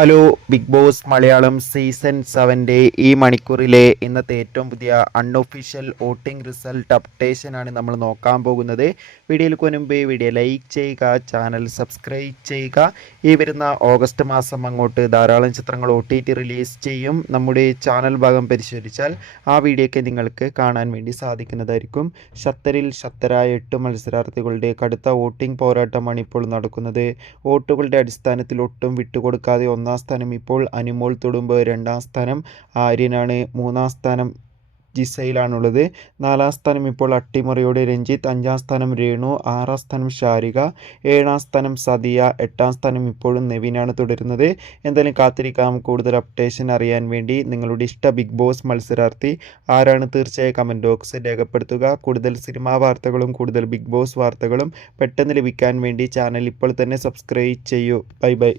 Hello Bigg Boss Malayalam season 7 ഈ മണിക്കൂറിലെ ഇന്നത്തെ ഏറ്റവും പുതിയ അൺഒഫീഷ്യൽ വോട്ടിംഗ് റിസൾട്ട് അപ്ഡേഷനാണ് നമ്മൾ നോക്കാൻ പോകുന്നത്. വീഡിയോയിൽ മുൻപ് വീഡിയോ ലൈക്ക് ചെയ്യുക, ചാനൽ സബ്സ്ക്രൈബ് ചെയ്യുക. ഈ വരുന്ന ഓഗസ്റ്റ് മാസം അങ്ങോട്ട് ധാരാളം ചിത്രങ്ങൾ OTT റിലീസ് ചെയ്യും. നമ്മുടെ ചാനൽ ഭാഗം പരിശോധിച്ചാൽ ആ വീഡിയോയ്ക്ക് നിങ്ങൾക്ക് കാണാൻ വേണ്ടി സാധിക്കുന്നതായിരിക്കും. ഖത്തറിൽ ശക്തരായ 8 മത്സരാർത്ഥികളുടെ കടുത്ത വോട്ടിംഗ് പോരാട്ടമാണ് ഇപ്പോൾ നടക്കുന്നത്. വോട്ടുകളുടെ അടിസ്ഥാനത്തിൽ ഒട്ടും വിട്ടുകൊടുക്കാതെ ഒന്നാം സ്ഥാനം ഇപ്പോൾ അനിമോൾ തൊടുമ്പ്, രണ്ടാം സ്ഥാനം ആര്യനാണ്, മൂന്നാം സ്ഥാനം ജിസയിലാണുള്ളത്. നാലാം സ്ഥാനം ഇപ്പോൾ അട്ടിമറിയോടെ രഞ്ജിത്ത്, അഞ്ചാം സ്ഥാനം രേണു, ആറാം സ്ഥാനം ഷാരിക, ഏഴാം സ്ഥാനം സദിയ, എട്ടാം സ്ഥാനം ഇപ്പോഴും നെവിനാണ് തുടരുന്നത്. എന്തായാലും കാത്തിരിക്കാം കൂടുതൽ അപ്ഡേഷൻ അറിയാൻ വേണ്ടി. നിങ്ങളുടെ ഇഷ്ട ബിഗ് ബോസ് മത്സരാർത്ഥി ആരാണ്? തീർച്ചയായും കമൻറ്റ് ബോക്സിൽ രേഖപ്പെടുത്തുക. കൂടുതൽ സിനിമാ വാർത്തകളും കൂടുതൽ ബിഗ് ബോസ് വാർത്തകളും പെട്ടെന്ന് ലഭിക്കാൻ വേണ്ടി ചാനൽ ഇപ്പോൾ തന്നെ സബ്സ്ക്രൈബ് ചെയ്യൂ. Bye bye.